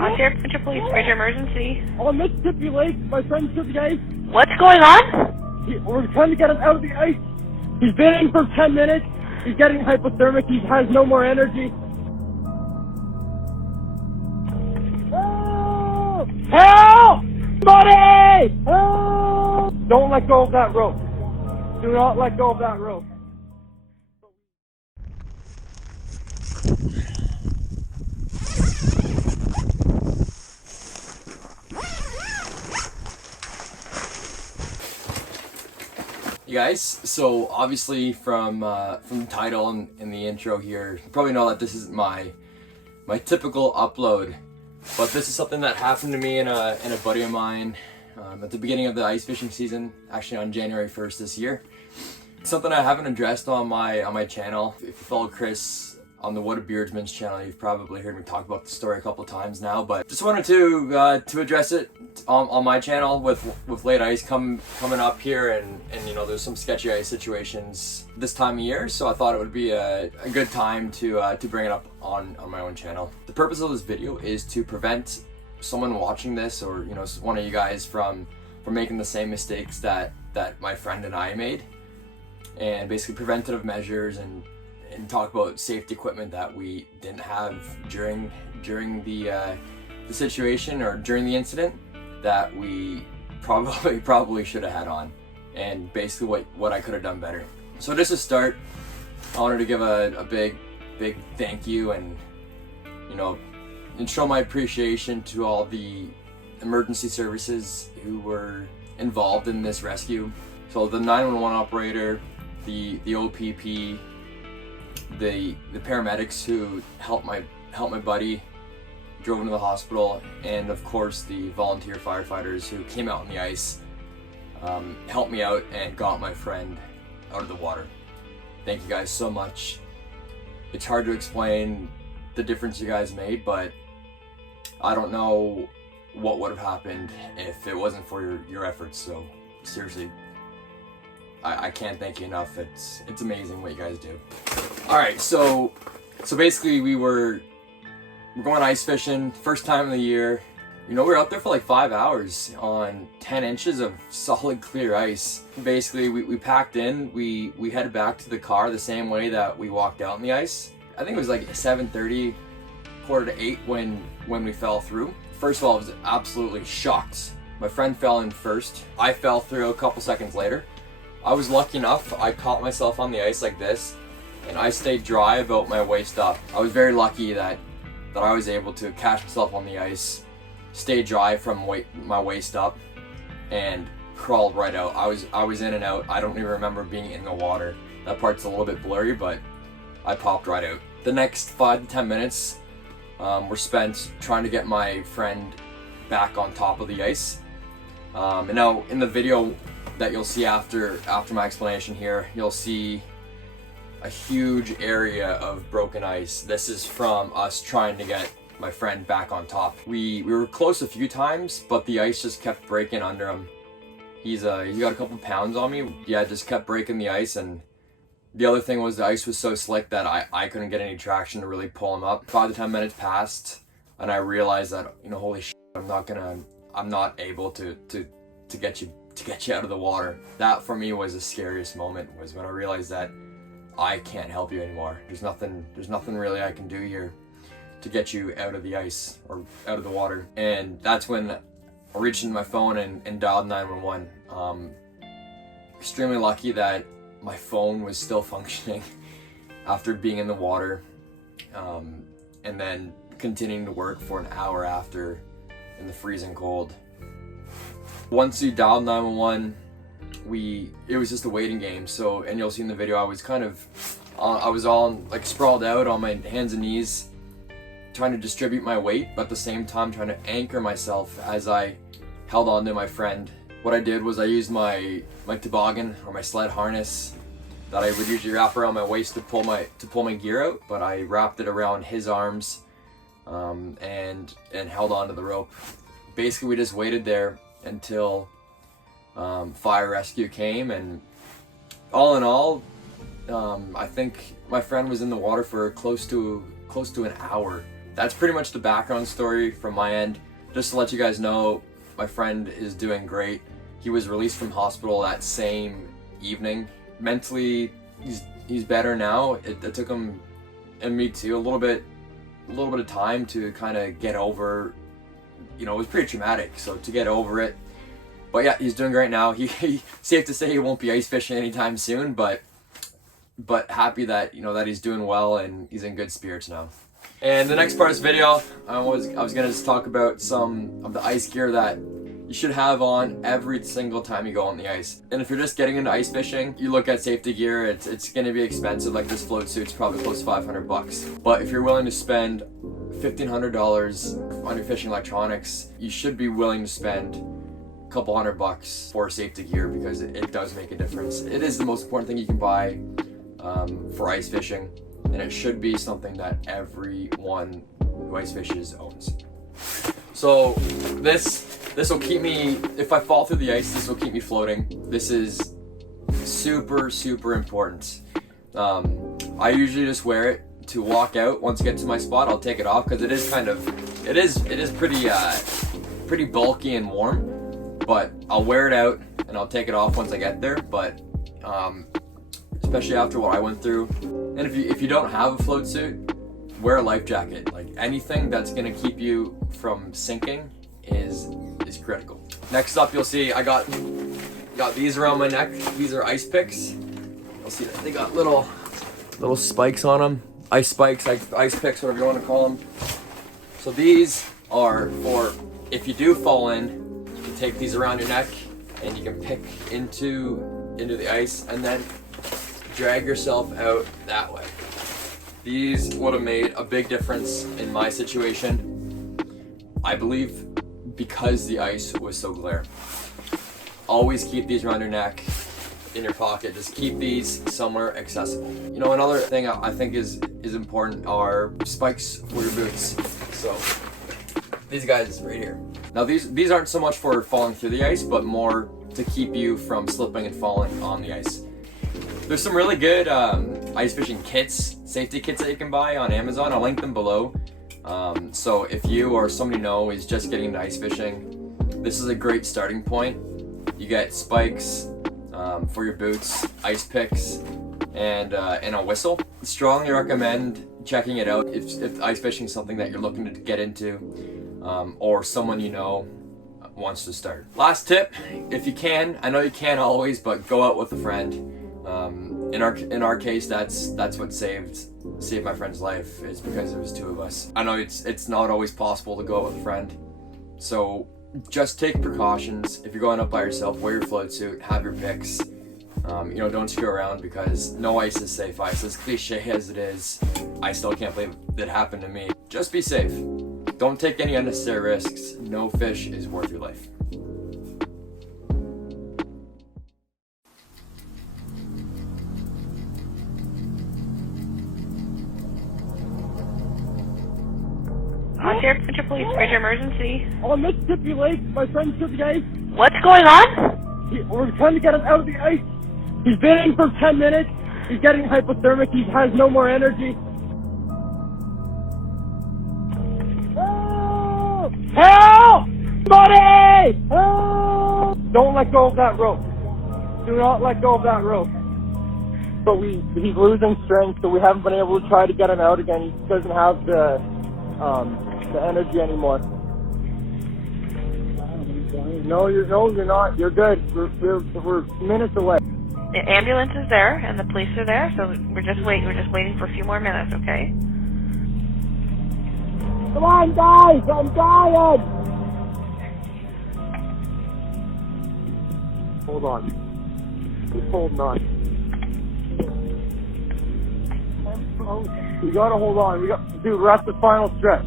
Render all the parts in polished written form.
Sheriff Central Police, major emergency. On Mississippi Lake, my friend's through the ice. What's going on? We're trying to get him out of the ice. He's been in for 10 minutes. He's getting hypothermic. He has no more energy. Help! Help! Buddy! Help! Don't let go of that rope. Do not let go of that rope. You guys, so obviously from the title and in the intro here, you probably know that this isn't my typical upload, but this is something that happened to me and a buddy of mine at the beginning of the ice fishing season, actually on January 1st this year. It's something I haven't addressed on my channel. If you follow Chris on the What a Beardsman's channel, you've probably heard me talk about the story a couple times now, but just wanted to address it on my channel with late ice coming up here, and you know, there's some sketchy ice situations this time of year, so I thought it would be a good time to bring it up on my own channel. The purpose of this video is to prevent someone watching this, or you know, one of you guys from making the same mistakes that my friend and I made, and basically preventative measures and talk about safety equipment that we didn't have during the situation or during the incident that we probably should have had on, and basically what I could have done better. So just to start, I wanted to give a big thank you and show my appreciation to all the emergency services who were involved in this rescue. So the 911 operator, the OPP, the paramedics who helped my buddy, drove him to the hospital, and of course the volunteer firefighters who came out on the ice, helped me out and got my friend out of the water. Thank you guys so much. It's hard to explain the difference you guys made, but I don't know what would have happened if it wasn't for your efforts. So seriously, I can't thank you enough. It's amazing what you guys do. All right, so basically we're going ice fishing, first time of the year. You know, we were out there for like 5 hours on 10 inches of solid clear ice. Basically, we packed in, we headed back to the car the same way that we walked out on the ice. I think it was like 7:30, 7:45 when we fell through. First of all, I was absolutely shocked. My friend fell in first. I fell through a couple seconds later. I was lucky enough, I caught myself on the ice like this, and I stayed dry about my waist up. I was very lucky that I was able to catch myself on the ice, stay dry from my waist up, and crawled right out. I was in and out. I don't even remember being in the water. That part's a little bit blurry, but I popped right out. The next 5 to 10 minutes were spent trying to get my friend back on top of the ice. And now in the video that you'll see after my explanation here, you'll see a huge area of broken ice. This is from us trying to get my friend back on top. We were close a few times, but the ice just kept breaking under him. He's got a couple pounds on me. Yeah, just kept breaking the ice, and the other thing was the ice was so slick that I couldn't get any traction to really pull him up. 5 to 10 minutes passed, and I realized that, you know, holy shit, I'm not able to get you out of the water. That for me was the scariest moment, was when I realized that I can't help you anymore. There's nothing really I can do here to get you out of the ice or out of the water. And that's when I reached into my phone and dialed 911. Extremely lucky that my phone was still functioning after being in the water, and then continuing to work for an hour after in the freezing cold. Once you dialed 911, it was just a waiting game. So, and you'll see in the video, I was all like sprawled out on my hands and knees, trying to distribute my weight, but at the same time trying to anchor myself as I held on to my friend. What I did was I used my toboggan or my sled harness that I would usually wrap around my waist to pull my gear out, but I wrapped it around his arms, and held on to the rope. Basically, we just waited there until fire rescue came, and all in all, I think my friend was in the water for close to an hour. that's pretty much the background story from my end. Just to let you guys know, my friend is doing great. He was released from hospital that same evening. Mentally, he's better now. It took him and me too a little bit of time to kind of get over. You know, it was pretty traumatic, so to get over it. But yeah, he's doing great now. He safe to say he won't be ice fishing anytime soon, but happy that, you know, that he's doing well and he's in good spirits now. And the next part of this video, I was gonna just talk about some of the ice gear that you should have on every single time you go on the ice. And if you're just getting into ice fishing, you look at safety gear, it's gonna be expensive. Like this float suit's probably close to $500. But if you're willing to spend $1,500 on your fishing electronics, you should be willing to spend a couple $100 for safety gear, because it does make a difference. It is the most important thing you can buy for ice fishing, and it should be something that everyone who ice fishes owns. So this will keep me, if I fall through the ice, this will keep me floating. This is super important. I usually just wear it to walk out. Once I get to my spot, I'll take it off, because it is pretty bulky and warm. But I'll wear it out and I'll take it off once I get there. But especially after what I went through. And if you don't have a float suit, wear a life jacket. Like anything that's gonna keep you from sinking is critical. Next up, you'll see I got these around my neck. These are ice picks. You'll see that they got little spikes on them. Ice spikes, ice picks, whatever you want to call them. So these are for if you do fall in, you can take these around your neck and you can pick into the ice and then drag yourself out that way. These would have made a big difference in my situation, I believe, because the ice was so clear. Always keep these around your neck, in your pocket. Just keep these somewhere accessible. You know, another thing I think is important are spikes for your boots. So these guys right here. Now these aren't so much for falling through the ice, but more to keep you from slipping and falling on the ice. There's some really good ice fishing kits, safety kits that you can buy on Amazon. I'll link them below. So if you or somebody you know is just getting into ice fishing, this is a great starting point. You get spikes for your boots, ice picks, and a whistle. Strongly recommend checking it out if ice fishing is something that you're looking to get into, or someone you know wants to start. Last tip, if you can, I know you can't always, but go out with a friend. In our case, that's what saved my friend's life, is because there was two of us. I know it's not always possible to go out with a friend, so just take precautions. If you're going up by yourself, wear your float suit, have your picks. You know, don't screw around, because no ice is safe ice. As cliche as it is, I still can't believe it happened to me. Just be safe. Don't take any unnecessary risks. No fish is worth your life. Ontario Preventative Police, where's your emergency? On Mississippi Lake, my friend took the ice. What's going on? We're trying to get him out of the ice. He's been in for 10 minutes. He's getting hypothermic. He has no more energy. Help! Help! Buddy! Help! Don't let go of that rope. Do not let go of that rope. But he's losing strength, so we haven't been able to try to get him out again. He doesn't have the energy anymore. No, you're not. You're good. We're minutes away. The ambulance is there and the police are there, so we're just waiting for a few more minutes, okay? Come on, guys! I'm dying! Hold on. Keep holding on. We gotta hold on. Dude, we're at the final stretch.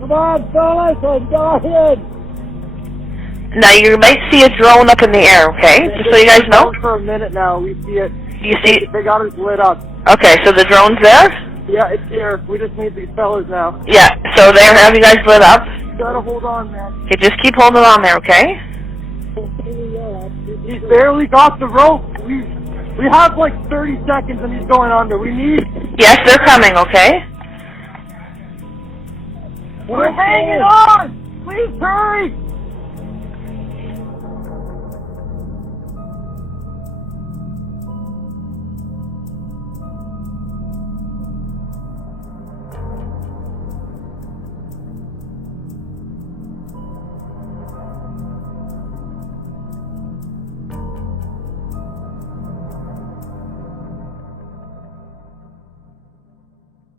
Come on, fellas! I'm dying! Now you might see a drone up in the air, okay? Just so you guys know. For a minute now, we see it. Do you see? They got us lit up. Okay, so the drone's there? Yeah, it's here. We just need these fellas now. Yeah, so they have you guys lit up? You gotta hold on, man. Okay, just keep holding on there, okay? He's barely got the rope. We have like 30 seconds and he's going under. We need... Yes, they're coming, okay? We're hanging on! Please hurry!